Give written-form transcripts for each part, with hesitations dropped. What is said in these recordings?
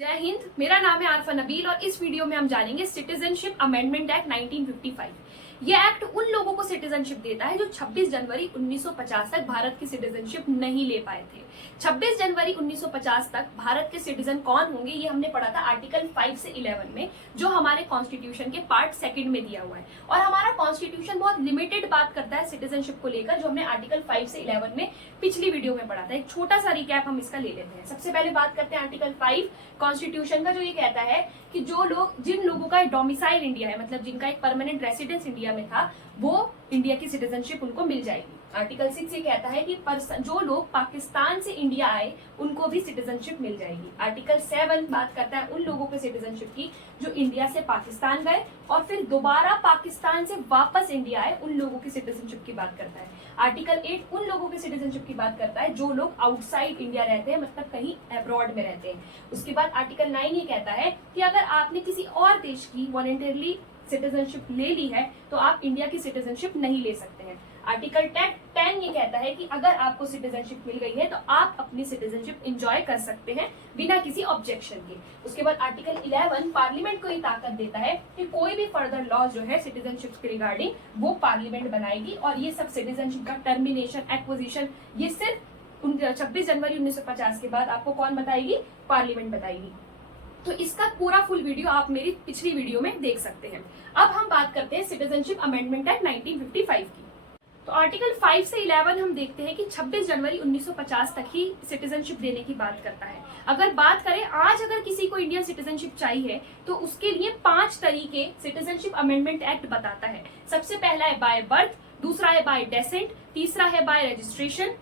जय हिंद। मेरा नाम है आरफा नबील और इस वीडियो में हम जानेंगे सिटीजनशिप अमेंडमेंट एक्ट 1955। ये एक्ट उन लोगों को सिटीजनशिप देता है जो 26 जनवरी 1950 तक भारत की सिटीजनशिप नहीं ले पाए थे। 26 जनवरी 1950 तक भारत के सिटीजन कौन होंगे ये हमने पढ़ा था आर्टिकल 5 से 11 में, जो हमारे कॉन्स्टिट्यूशन के पार्ट 2 में दिया हुआ है। और हमारा कॉन्स्टिट्यूशन बहुत लिमिटेड बात करता है सिटीजनशिप को लेकर, जो हमने आर्टिकल 5 से 11 में पिछली वीडियो में पढ़ा था। एक छोटा सा रिकैप हम इसका ले लेते हैं। सबसे पहले बात करते हैं आर्टिकल 5 कॉन्स्टिट्यूशन का, जो ये कहता है कि जिन लोगों का डोमिसाइल इंडिया है, मतलब जिनका एक परमानेंट रेसिडेंस इंडिया में था, वो इंडिया की सिटीजनशिप उनको मिल जाएगी। आर्टिकल 6 ये कहता है कि जो लोग पाकिस्तान से इंडिया आए उनको भी सिटीजनशिप मिल जाएगी। आर्टिकल 7 बात करता है उन लोगों के सिटीजनशिप की जो इंडिया से पाकिस्तान गए और फिर दोबारा पाकिस्तान से वापस इंडिया आए, उन लोगों की सिटीजनशिप की बात करता है। आर्टिकल 8 उन लोगों की सिटीजनशिप की बात करता है जो लोग आउटसाइड इंडिया रहते हैं, मतलब कहीं अब्रॉड में रहते हैं। उसके बाद आर्टिकल 9 ये कहता है कि अगर आपने किसी और देश की वॉलंटरली सिटीजनशिप ले ली है तो आप इंडिया की सिटीजनशिप नहीं ले सकते हैं। आर्टिकल 10 ये कहता है कि अगर आपको सिटीजनशिप मिल गई है तो आप अपनी सिटीजनशिप एंजॉय कर सकते हैं बिना किसी ऑब्जेक्शन के। उसके बाद आर्टिकल 11 पार्लियामेंट को ये ताकत देता है कि कोई भी फर्दर लॉ जो है सिटीजनशिप के रिगार्डिंग वो पार्लियामेंट बनाएगी, और ये सब सिटीजनशिप का टर्मिनेशन, एक्विजिशन, ये सिर्फ 26 जनवरी 1950 के बाद आपको कौन बताएगी? पार्लियामेंट बताएगी। तो इसका पूरा फुल वीडियो आप मेरी पिछली वीडियो में देख सकते हैं। अब हम बात करते हैं सिटीजनशिप अमेंडमेंट एक्ट 1955 की। तो आर्टिकल 5 से 11 हम देखते हैं कि 26 जनवरी 1950 तक ही सिटीजनशिप देने की बात करता है। अगर बात करें आज अगर किसी को इंडियन सिटीजनशिप चाहिए तो उसके लिए 5 तरीके सिटीजनशिप अमेंडमेंट एक्ट बताता है। सबसे पहला है बाय बर्थ, दूसरा है बाय डेसेंट, तीसरा है बाय रजिस्ट्रेशन,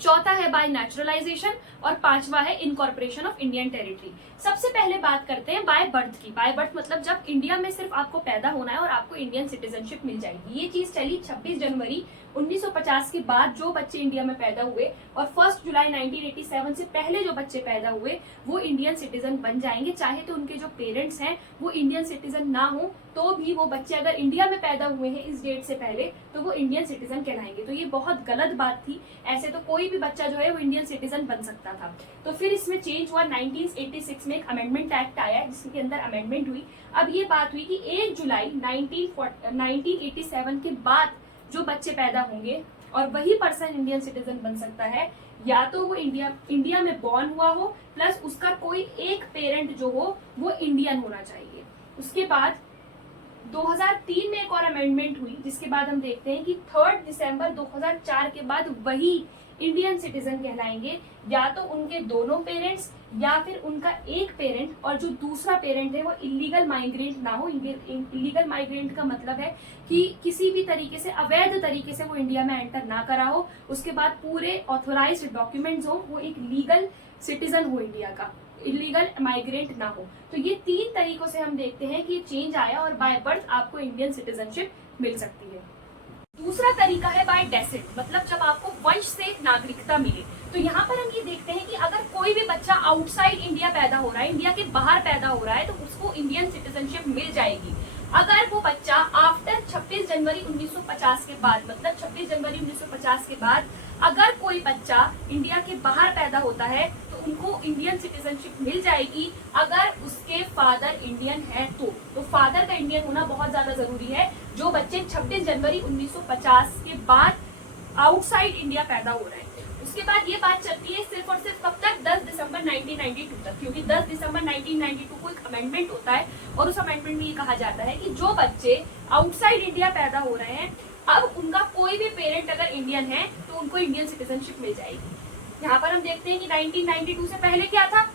चौथा है बाय नेचुरलाइजेशन और पांचवा है इनकॉर्पोरेशन ऑफ इंडियन टेरिटरी। सबसे पहले बात करते हैं बाय बर्थ की। बाय बर्थ मतलब जब इंडिया में सिर्फ आपको पैदा होना है और आपको इंडियन सिटीजनशिप मिल जाएगी। ये चीज चली 26 जनवरी 1950 के बाद जो बच्चे इंडिया में पैदा हुए, और 1 जुलाई 1987 से पहले जो बच्चे पैदा हुए वो इंडियन सिटीजन बन जाएंगे। चाहे तो उनके जो पेरेंट्स हैं वो इंडियन सिटीजन ना हो तो भी वो बच्चे अगर इंडिया में पैदा हुए हैं इस डेट से पहले तो वो इंडियन सिटीजन कहलाएंगे। तो ये बहुत गलत बात थी। ऐसे तो कोई भी बच्चा जो है वो इंडियन सिटीजन बन सकता था। तो फिर इसमें चेंज हुआ। 1986 में एक अमेंडमेंट एक्ट आया जिसके अंदर अमेंडमेंट हुई। अब ये बात हुई कि 1 जुलाई 1987 के बाद जो बच्चे पैदा होंगे और वही पर्सन इंडियन सिटीजन बन सकता है, या तो वो इंडिया में बॉर्न हुआ हो प्लस उसका कोई एक पेरेंट जो हो वो इंडियन होना चाहिए। उसके बाद 2003 में एक और अमेंडमेंट हुई जिसके बाद हम देखते हैं कि 3 दिसंबर 2004 के बाद वही इंडियन सिटीजन कहलाएंगे, या तो उनके दोनों पेरेंट्स या फिर उनका एक पेरेंट, और जो दूसरा पेरेंट है वो इलीगल माइग्रेंट ना हो। इलीगल माइग्रेंट का मतलब है कि किसी भी तरीके से अवैध तरीके से वो इंडिया में एंटर ना करा हो। उसके बाद पूरे ऑथोराइज्ड डॉक्यूमेंट्स हो, वो एक लीगल सिटीजन हो इंडिया का, इलीगल माइग्रेंट ना हो। तो ये 3 तरीकों से हम देखते हैं कि चेंज आया और बाय बर्थ आपको इंडियन सिटीजनशिप मिल सकती है। दूसरा तरीका है बाय डेसेंट, मतलब जब आपको वंश से नागरिकता मिले। तो यहाँ पर हम ये देखते हैं कि अगर कोई भी बच्चा आउटसाइड इंडिया पैदा हो रहा है, इंडिया के बाहर पैदा हो रहा है, तो उसको इंडियन सिटीजनशिप मिल जाएगी अगर वो बच्चा आफ्टर 26 जनवरी 1950 के बाद, मतलब 26 जनवरी 1950 के बाद अगर कोई बच्चा इंडिया के बाहर पैदा होता है तो उनको इंडियन सिटीजनशिप मिल जाएगी अगर उसके फादर इंडियन है तो फादर का इंडियन होना बहुत ज्यादा जरूरी है। जो बच्चे 26 जनवरी 1950 के बाद आउटसाइड इंडिया पैदा हो रहे हैं। उसके बाद ये बात चलती है सिर्फ और सिर्फ कब तक? 10 दिसंबर 1992 तक, क्योंकि 10 दिसंबर 1992 को एक अमेंडमेंट होता है और उस अमेंडमेंट में ये कहा जाता है कि जो बच्चे आउटसाइड इंडिया पैदा हो रहे हैं अब उनका कोई भी पेरेंट अगर इंडियन है तो उनको इंडियन सिटीजनशिप मिल जाएगी। यहाँ पर हम देखते हैं कि 1992 से पहले क्या था?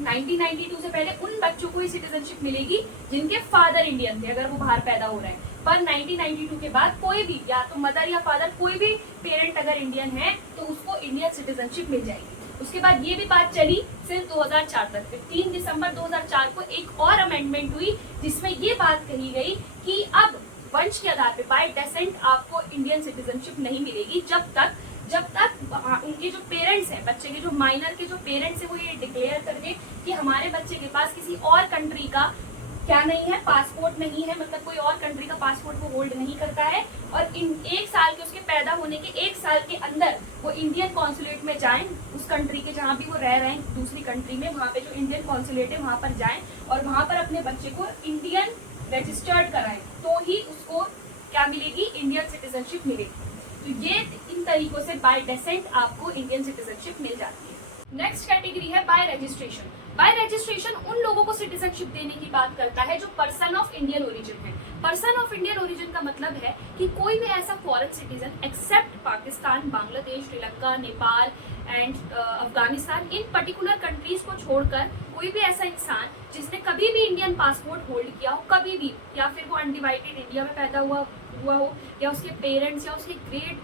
1992 से पहले उन बच्चों को ही सिटीजनशिप मिलेगी जिनके फादर इंडियन थे अगर वो बाहर पैदा हो रहे हैं। पर 1992 के बाद कोई भी, या तो मदर या फादर, कोई भी पेरेंट अगर इंडियन है तो उसको इंडियन सिटीजनशिप मिल जाएगी। उसके बाद ये भी बात चली सिर्फ 2004 तक। फिर 3 दिसंबर 2004 को एक और अमेंडमेंट हुई जिसमें ये बात कही गई कि अब वंश के आधार पे बाय डेसेंट आपको इंडियन सिटीजनशिप नहीं मिलेगी जब तक उनके जो पेरेंट्स हैं, बच्चे के जो माइनर के जो पेरेंट्स हैं वो ये डिक्लेयर कर दे कि हमारे बच्चे के पास किसी और कंट्री का क्या नहीं है, पासपोर्ट नहीं है, मतलब कोई और कंट्री का पासपोर्ट वो होल्ड नहीं करता है, और इन 1 साल के, उसके पैदा होने के 1 साल के अंदर वो इंडियन कॉन्सुलेट में जाएं, उस कंट्री के जहाँ भी वो रह रहे हैं दूसरी कंट्री में, वहाँ पे जो इंडियन कॉन्सुलेट है वहाँ पर जाएं और वहाँ पर अपने बच्चे को इंडियन रजिस्टर्ड कराएं, तो ही उसको क्या मिलेगी, इंडियन सिटीजनशिप मिलेगी। तो ये इन तरीकों से बाय डेसेंट आपको इंडियन सिटीजनशिप मिल जाती है। नेक्स्ट कैटेगरी है बाय रजिस्ट्रेशन। बाय रजिस्ट्रेशन उन लोगों को सिटीजनशिप देने की बात करता है जो पर्सन ऑफ इंडियन ओरिजिन है। पर्सन ऑफ इंडियन ओरिजिन का मतलब है कि कोई भी ऐसा foreign citizen except Pakistan, Bangladesh, Sri Lanka, Nepal and Afghanistan, इन पर्टिकुलर कंट्रीज को छोड़कर कोई भी ऐसा इंसान जिसने कभी भी इंडियन पासपोर्ट होल्ड किया हो, कभी भी, या फिर वो अनडिवाइडेड इंडिया में पैदा हुआ हो, या उसके पेरेंट्स या उसके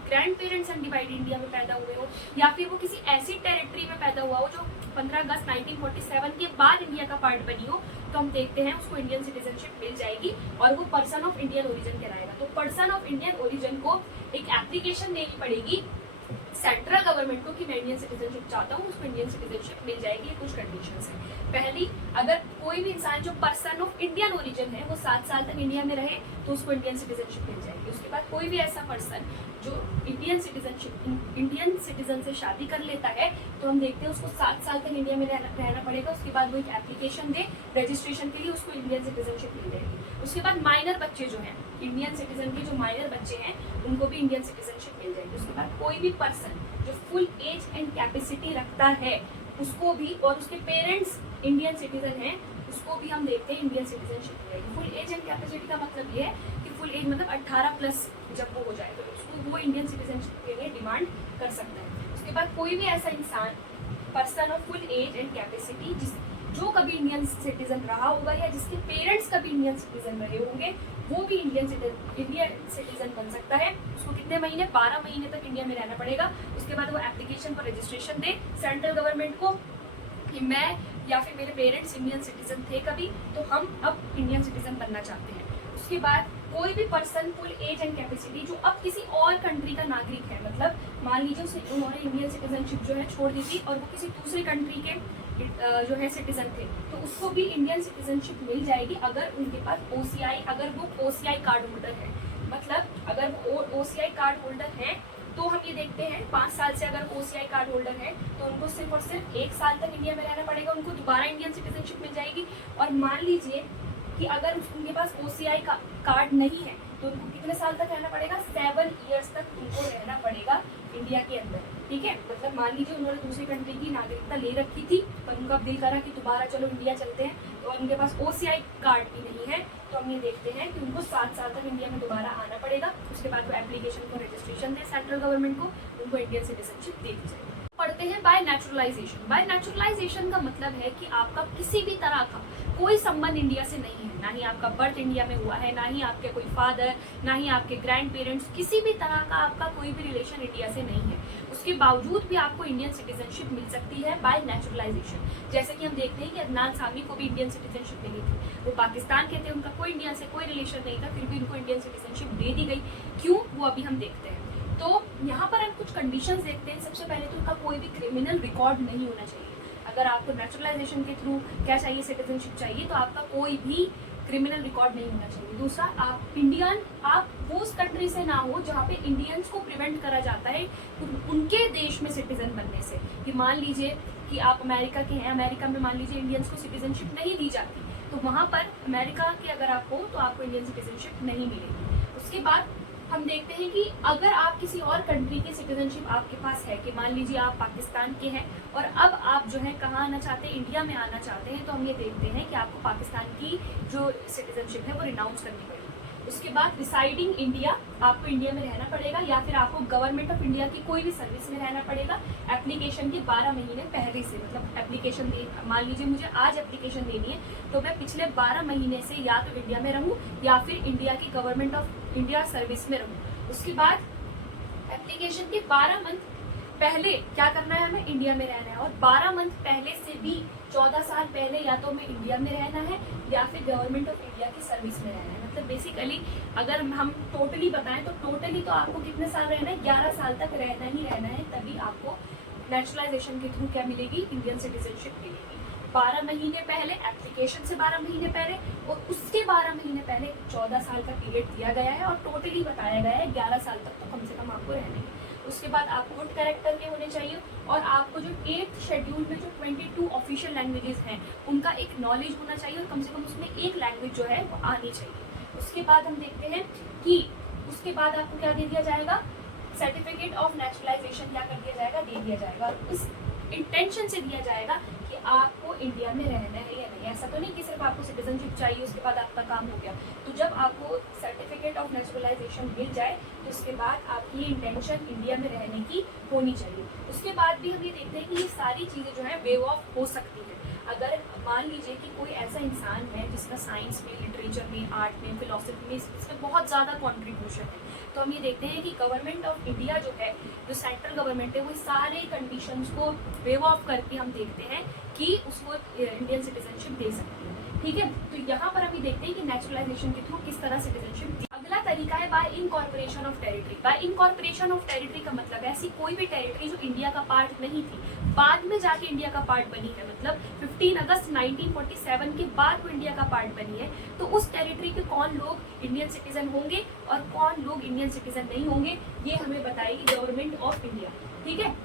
ग्रैंड पेरेंट्स अनडिवाइडेड इंडिया में पैदा हुए हो, या फिर वो किसी ऐसी टेरिटरी में पैदा हुआ हो जो 15 अगस्त 1947 के बाद इंडिया का पार्ट बनी हो, तो हम देखते हैं उसको इंडियन सिटीजनशिप मिल जाएगी और वो पर्सन ऑफ इंडियन ओरिजिन कहलाएगा। तो पर्सन ऑफ इंडियन ओरिजिन को एक एप्लीकेशन देनी पड़ेगी सेंट्रल गवर्नमेंट को कि मैं इंडियन सिटीजनशिप चाहता हूँ, उसको इंडियन सिटीजनशिप मिल जाएगी। ये कुछ कंडीशंस है। पहली, अगर कोई भी इंसान जो पर्सन ऑफ इंडियन ओरिजिन है वो 7 साल तक इंडिया में रहे तो उसको इंडियन सिटीजनशिप मिल जाएगी। उसके बाद कोई भी ऐसा पर्सन जो इंडियन सिटीजन से शादी कर लेता है तो हम देखते हैं उसको 7 साल तक इंडिया में रहना पड़ेगा। उसके बाद वो एक एप्लीकेशन दे रजिस्ट्रेशन के लिए, उसको इंडियन सिटीजनशिप मिल जाएगी। उसके बाद माइनर बच्चे जो हैं, इंडियन सिटीजन के जो माइनर बच्चे हैं उनको भी इंडियन सिटीजनशिप मिल जाएगी। उसके बाद कोई भी पर्सन जो फुल एज एंड कैपेसिटी रखता है उसको भी, और उसके पेरेंट्स इंडियन सिटीजन हैं, उसको भी हम देखते हैं इंडियन सिटीजनशिप मिलेगी। फुल एज एंड कैपेसिटी का मतलब ये है कि फुल एज मतलब 18 प्लस जब वो हो जाए तो उसको वो इंडियन सिटीजनशिप के लिए डिमांड कर सकता है। उसके बाद कोई भी ऐसा इंसान person of full age and capacity जो कभी इंडियन सिटीजन रहा होगा या जिसके पेरेंट्स कभी इंडियन सिटीजन रहे होंगे वो भी इंडियन सिटीजन बन सकता है। उसको कितने महीने, 12 महीने तक इंडिया में रहना पड़ेगा। उसके बाद वो एप्लीकेशन पर रजिस्ट्रेशन दे सेंट्रल गवर्नमेंट को कि मैं या फिर मेरे पेरेंट्स इंडियन सिटीजन थे कभी, तो हम अब इंडियन सिटीजन बनना चाहते हैं। उसके बाद कोई भी person full age and capacity जो अब किसी और कंट्री का नागरिक है, मतलब मान लीजिए उन्होंने इंडियन सिटीजनशिप जो है छोड़ दी थी और वो किसी दूसरे कंट्री के जो है सिटीजन थे, तो उसको भी इंडियन सिटीजनशिप मिल जाएगी अगर उनके पास OCI, अगर वो OCI कार्ड होल्डर है। मतलब अगर वो OCI कार्ड होल्डर है तो हम ये देखते हैं 5 साल से अगर OCI कार्ड होल्डर है तो उनको सिर्फ और सिर्फ 1 साल तक इंडिया में रहना पड़ेगा, उनको दोबारा इंडियन सिटीजनशिप मिल जाएगी। और मान लीजिए कि अगर उनके पास OCI का कार्ड नहीं है तो उनको कितने साल तक रहना पड़ेगा, 7 इयर्स तक उनको रहना पड़ेगा इंडिया के अंदर। ठीक है, मतलब मान लीजिए उन्होंने दूसरी कंट्री की नागरिकता ले रखी थी पर उनका दिल करा कि दोबारा चलो इंडिया चलते हैं, तो उनके पास OCI कार्ड भी नहीं है, तो हम ये देखते हैं कि उनको 7 साल तक इंडिया में दोबारा आना पड़ेगा। उसके बाद वो एप्लीकेशन को रजिस्ट्रेशन दे सेंट्रल गवर्नमेंट को, उनको इंडियन सिटीजनशिप दे दी जाएगी। पढ़ते हैं बाय नेचुरलाइजेशन। बाय नेचुरलाइजेशन का मतलब है कि आपका किसी भी तरह का कोई संबंध इंडिया से नहीं है, ना ही आपका बर्थ इंडिया में हुआ है, ना ही आपके कोई फादर, ना ही आपके ग्रैंड पेरेंट्स, किसी भी तरह का आपका कोई भी रिलेशन इंडिया से नहीं है, उसके बावजूद भी आपको इंडियन सिटीजनशिप मिल सकती है बाय नेचुरलाइजेशन। जैसे कि हम देखते हैं कि अदनान सामी को भी इंडियन सिटीजनशिप मिली थी, वो पाकिस्तान के थे, उनका कोई इंडिया से कोई रिलेशन नहीं था, फिर भी उनको इंडियन सिटीजनशिप दे दी गई। क्यों, वो अभी हम देखते हैं। तो यहाँ पर हम कुछ कंडीशंस देखते हैं। सबसे पहले तो उनका कोई भी क्रिमिनल रिकॉर्ड नहीं होना चाहिए। अगर आपको नेचुरलाइजेशन के थ्रू क्या चाहिए, सिटीजनशिप चाहिए, तो आपका कोई भी क्रिमिनल रिकॉर्ड नहीं होना चाहिए। दूसरा, आप वो उस कंट्री से ना हो जहाँ पे इंडियंस को प्रिवेंट करा जाता है उनके देश में सिटीजन बनने से। कि मान लीजिए कि आप अमेरिका के हैं, अमेरिका में मान लीजिए इंडियंस को सिटीजनशिप नहीं दी जाती, तो वहाँ पर अमेरिका के अगर आप हो तो आपको इंडियन सिटीजनशिप नहीं मिलेगी। उसके बाद हम देखते हैं कि अगर आप किसी और कंट्री की सिटीजनशिप आपके पास है, कि मान लीजिए आप पाकिस्तान के हैं और अब आप जो है कहाँ आना चाहते हैं, इंडिया में आना चाहते हैं, तो हम ये देखते हैं कि आपको पाकिस्तान की जो सिटीजनशिप है वो रिनाउंस करनी पड़ेगी। उसके बाद रिसाइडिंग इंडिया, आपको इंडिया में रहना पड़ेगा या फिर आपको गवर्नमेंट ऑफ इंडिया की कोई भी सर्विस में रहना पड़ेगा एप्लीकेशन के 12 महीने पहले से। मतलब एप्लीकेशन दे, मान लीजिए मुझे आज एप्लीकेशन देनी है तो मैं पिछले 12 महीने से या तो इंडिया में रहूँ या फिर इंडिया की गवर्नमेंट ऑफ इंडिया सर्विस में रहूँ। उसके बाद एप्लीकेशन के 12 मंथ पहले क्या करना है, हमें इंडिया में रहना है, और 12 मंथ पहले से भी 14 साल पहले या तो हमें इंडिया में रहना है या फिर गवर्नमेंट ऑफ इंडिया की सर्विस में रहना है। मतलब बेसिकली अगर हम टोटली बताएं तो टोटली तो आपको कितने साल रहना है, 11 साल तक रहना ही रहना है, तभी आपको नेचुरलाइजेशन के थ्रू क्या मिलेगी, इंडियन सिटीजनशिप मिलेगी। 12 महीने पहले, एप्लीकेशन से 12 महीने पहले, और उसके 12 महीने पहले 14 साल का पीरियड दिया गया है और टोटली बताया गया है 11 साल तक तो कम से कम आपको रहना है। उसके बाद आपको गुड कैरेक्टर के होने चाहिए और आपको जो 8th शेड्यूल में जो 22 ऑफिशियल लैंग्वेजेस हैं उनका एक नॉलेज होना चाहिए और कम से कम उसमें एक लैंग्वेज जो है वो आनी चाहिए। उसके बाद हम देखते हैं कि उसके बाद आपको क्या दे दिया जाएगा, सर्टिफिकेट ऑफ नेचुरलाइजेशन क्या कर दिया जाएगा, दे दिया जाएगा। उस इंटेंशन से दिया जाएगा कि आपको इंडिया में रहना है या नहीं। ऐसा तो नहीं कि सिर्फ आपको सिटीजनशिप चाहिए उसके बाद आपका काम हो गया। तो जब आपको सर्टिफिकेट ऑफ नेचुरलाइजेशन मिल जाए तो उसके बाद आपकी इंटेंशन इंडिया में रहने की होनी चाहिए। उसके बाद भी हम ये देखते हैं कि ये सारी चीज़ें जो है वेव ऑफ हो सकती है। अगर मान लीजिए कि कोई ऐसा इंसान है जिसका साइंस में, लिटरेचर में, आर्ट में, फिलोसफी में, इसमें बहुत ज़्यादा कॉन्ट्रीब्यूशन है, तो हम ये देखते हैं कि गवर्नमेंट ऑफ इंडिया जो है, जो सेंट्रल गवर्नमेंट है, वो सारे कंडीशंस को वेव ऑफ करके हम देखते हैं कि उसको इंडियन सिटीजनशिप दे सकती है। ठीक है, तो यहाँ पर हम ये देखते हैं कि नेचुरलाइजेशन के थ्रू किस तरह सिटीजनशिप। अगला तरीका है bye incorporation of territory. Bye incorporation of territory का मतलब है ऐसी कोई भी टेरिटरी जो इंडिया का पार्ट नहीं थी, बाद में जाके इंडिया का पार्ट बनी है, मतलब 15 अगस्त 1947 के बाद वो इंडिया का पार्ट बनी है, तो उस टेरिटरी के कौन लोग इंडियन सिटीजन होंगे और कौन लोग इंडियन सिटीजन नहीं होंगे, ये हमें बताएगी गवर्नमेंट ऑफ इंडिया। ठीक है,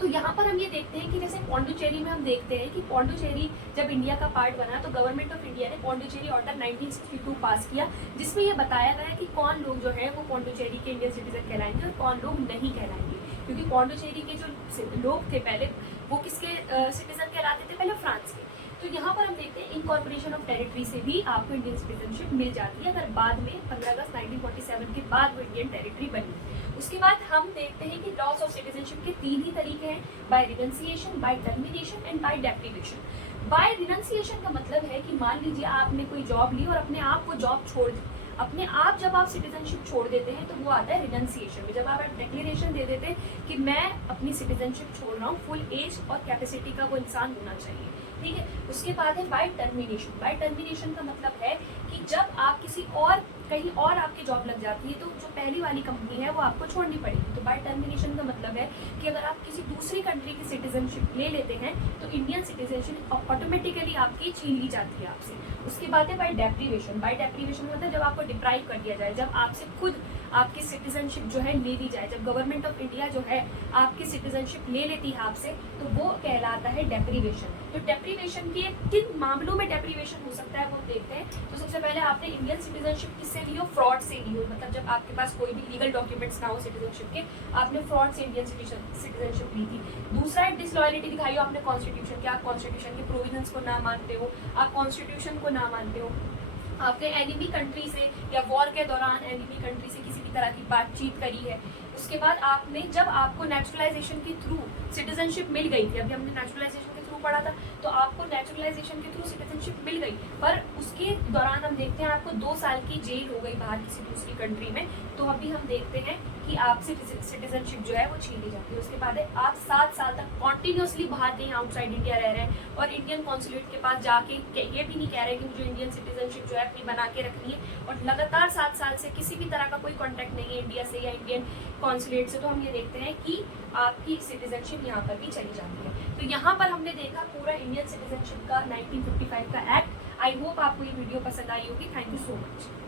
तो यहाँ पर हम ये देखते हैं कि जैसे पौंडुचेरी में हम देखते हैं कि पौंडुचेरी जब इंडिया का पार्ट बना तो गवर्नमेंट ऑफ इंडिया ने पौंडुचेरी ऑर्डर 1962 पास किया, जिसमें ये बताया गया कि कौन लोग जो है वो पौंडुचेरी के इंडियन सिटीजन कहलाएंगे और कौन लोग नहीं कहलाएंगे। क्योंकि पौंडुचेरी के जो लोग थे पहले वो किसके सिटीजन कहलाते थे, पहले फ्रांस के। तो यहाँ पर हम देखते हैं इनकॉर्पोरेशन ऑफ टेरिटरी से भी आपको इंडियन सिटीजनशिप मिल जाती है अगर बाद में 15 अगस्त 1947 के बाद वो इंडियन टेरिटरी बनी। उसके बाद हम देखते हैं कि लॉस ऑफ सिटीजनशिप के 3 ही तरीके हैं, by renunciation, by termination and by deprivation. By renunciation का मतलब है कि मान लीजिए आपने कोई जॉब ली और अपने आप वो जॉब छोड़ दी, अपने आप जब आप सिटीजनशिप छोड़ देते हैं तो वो आता है रिनंसिएशन में। जब आप डिक्लेरेशन दे देते हैं कि मैं अपनी सिटीजनशिप छोड़ रहा हूँ, फुल एज और कैपेसिटी का वो इंसान होना चाहिए। ठीक है, उसके बाद है बाय टर्मिनेशन। बाय टर्मिनेशन का मतलब है कि जब आप किसी और कहीं और आपकी जॉब लग जाती है तो जो पहली वाली कंपनी है वो आपको छोड़नी पड़ेगी। तो बाय टर्मिनेशन का मतलब है कि अगर आप किसी दूसरी कंट्री की सिटीजनशिप ले लेते हैं तो इंडियन सिटीजनशिप ऑटोमेटिकली आपकी छीन ली जाती है आपसे। उसके बाद है बाय डेप्रिवेशन। बाय डेप्रिवेशन मतलब जब आपको डिप्राइव कर दिया जाए, जब आपसे खुद आपकी सिटीजनशिप जो है ले ली जाए, जब गवर्नमेंट ऑफ इंडिया जो है आपकी सिटीजनशिप ले लेती है आपसे, तो वो कहलाता है डेप्रिवेशन। तो डेप्रिवेशन के किन मामलों में डेप्रिवेशन हो सकता है वो देखते हैं। तो सबसे पहले आपने इंडियन सिटीजनशिप किससे ली हो, फ्रॉड से ली हो, मतलब जब आपके पास कोई भी लीगल डॉक्यूमेंट्स ना हो सिटीजनशिप के, आपने फ्रॉड से इंडियन सिटीजनशिप ली थी। दूसरा है डिसलॉयलिटी दिखाई हो आपने कॉन्स्टिट्यूशन के, आप कॉन्स्टिट्यूशन के प्रोविजंस को ना मानते हो, आप कॉन्स्टिट्यूशन को ना मानते हो, आपने एनिमी कंट्री से या वॉर के दौरान एनिमी कंट्री से किसी भी तरह की बातचीत करी है। उसके बाद आपने जब आपको नेचुरलाइजेशन के थ्रू सिटीजनशिप मिल गई थी, अभी हमने नेचुरलाइजेशन के थ्रू पढ़ा था, तो आपको नेचुरलाइजेशन के थ्रू सिटीजनशिप मिल गई, पर उसके दौरान हम देखते हैं आपको 2 साल की जेल हो गई बाहर किसी दूसरी कंट्री में, तो अभी हम देखते हैं कि आपसे सिटीजनशिप जो है वो छीन ली जाती है। उसके बाद है आप 7 साल तक कॉन्टिन्यूसली बाहर कहीं आउटसाइड इंडिया रह रहे हैं और इंडियन कॉन्सुलेट के पास जाके ये भी नहीं कह रहे कि मुझे इंडियन सिटीजनशिप जो है अपनी बना के रखनी है, और लगातार 7 साल से किसी भी तरह का कोई कॉन्टैक्ट नहीं है इंडिया से या इंडियन कॉन्सुलेट से, तो हम ये देखते हैं कि आपकी सिटीजनशिप यहाँ पर भी चली जाती है। तो यहाँ पर हमने देखा पूरा इंडियन सिटीजनशिप का 1955 का एक्ट। आई होप आपको ये वीडियो पसंद आई होगी। Thank you so much.